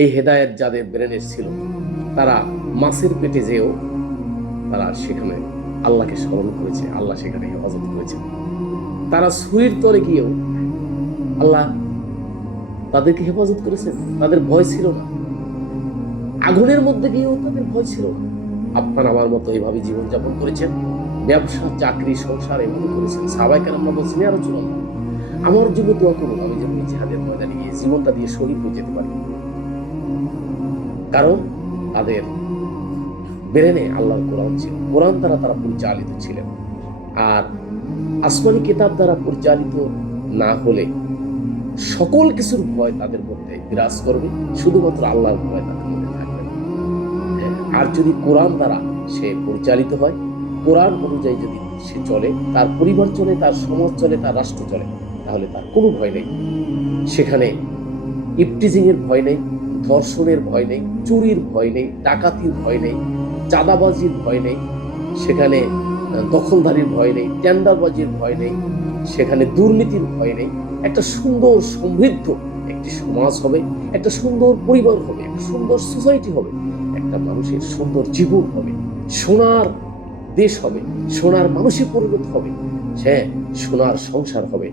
এই হেদায়েত যাদের ব্রেনের ছিল, তারা মাছের পেটে যেও তারা সেখানে আল্লাহকে স্মরণ করেছে, আল্লাহ সেখানে হেফাজত করেছে। তারা সুইর তরে গিয়েও আল্লাহ তাদেরকে হেফাজত করেছেন, তাদের ভয় ছিল না। আগুনের মধ্যে গিয়েও তাদের ভয় ছিল না। আপনার আমার মতো এইভাবে জীবনযাপন করেছেন, ব্যবসা চাকরি সংসার এভাবে করেছেন। সাহাবায়ে কেরামরা বলছেন, ইয়া রাসূলুল্লাহ, আমার জন্য দোয়া করুন, আমি যেন জিহাদের ময়দানে গিয়ে জীবনটা দিয়ে শহীদ হয়ে যেতে পারি। কারণ তাদের ব্রেনে আল্লাহর কোরআন ছিল, কোরআন দ্বারা তারা পরিচালিত ছিলেন। আর আসমানি কিতাব দ্বারা পরিচালিত না হলে সকল কিছুর ভয় তাদের মধ্যে বিরাজ করবে, শুধুমাত্র আল্লাহর ভয় তাদের মধ্যে থাকবে না। আর যদি কোরআন দ্বারা সে পরিচালিত হয়, কোরআন অনুযায়ী যদি সে চলে, তার পরিবার চলে, তার সমাজ চলে, তার রাষ্ট্র চলে, তাহলে তার কোনো ভয় নেই। সেখানে ইফটিজিং এর ভয় নেই, ধর্ষণের ভয় নেই, চুরির ভয় নেই, ডাকাতির ভয় নেই, চাঁদাবাজির ভয় নেই, সেখানে দখলদারির ভয় নেই, টেন্ডারবাজির ভয় নেই, সেখানে দুর্নীতির ভয় নেই। একটা সুন্দর সমৃদ্ধ একটি সমাজ হবে, একটা সুন্দর পরিবার হবে, একটা সুন্দর সোসাইটি হবে, একটা মানুষের সুন্দর জীবন হবে, সোনার দেশ হবে, সোনার মানুষে পরিণত হবে, হ্যাঁ, সোনার সংসার হবে।